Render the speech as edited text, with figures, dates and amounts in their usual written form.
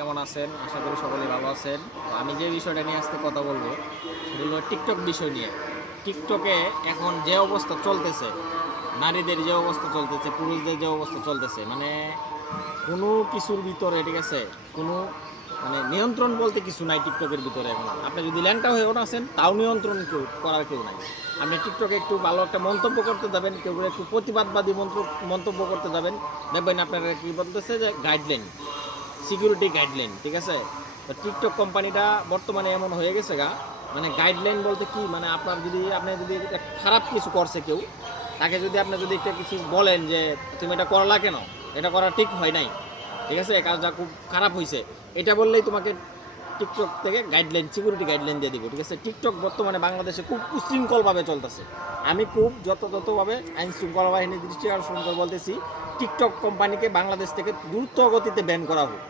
কেমন আছেন? আশা করি সকলেই ভালো আছেন। তো আমি যে বিষয়টা নিয়ে আজকে কথা বলবো সেটা হলো টিকটক বিষয় নিয়ে। টিকটকে এখন যে অবস্থা চলতেছে, নারীদের যে অবস্থা চলতেছে, পুরুষদের যে অবস্থা চলতেছে, মানে কোনো কিছুর ভিতরে, ঠিক আছে, কোনো মানে নিয়ন্ত্রণ বলতে কিছু নাই টিকটকের ভিতরে এখন। আপনি যদি ল্যাংটা হয়েও আছেন তাও নিয়ন্ত্রণ করার কেউ নাই। আপনি টিকটকে একটু ভালো একটা মন্তব্য করতে যাবেন, কেউ একটু প্রতিবাদবাদী মন্তব্য করতে যাবেন, দেখবেন আপনারা কি বলতেছে যে গাইডলাইন, সিকিউরিটি গাইডলাইন, ঠিক আছে। তো টিকটক কোম্পানিটা বর্তমানে এমন হয়ে গেছে মানে গাইডলাইন বলতে কি, মানে আপনি যদি একটা খারাপ কিছু করছে কেউ, তাকে যদি আপনি যদি একটা কিছু বলেন যে তুমি এটা করলা কেন, এটা করা ঠিক হয় নাই, ঠিক আছে, কাজটা খুব খারাপ হয়েছে, এটা বললেই তোমাকে টিকটক থেকে গাইডলাইন, সিকিউরিটি গাইডলাইন দিয়ে দিব, ঠিক আছে। টিকটক বর্তমানে বাংলাদেশে খুব উশৃঙ্খলভাবে চলতেছে। আমি খুব যথাযথভাবে আইন শৃঙ্খলা বাহিনীর দৃষ্টি আকর্ষণ করে বলতেছি, টিকটক কোম্পানিকে বাংলাদেশ থেকে দ্রুত গতিতে ব্যান করা হোক।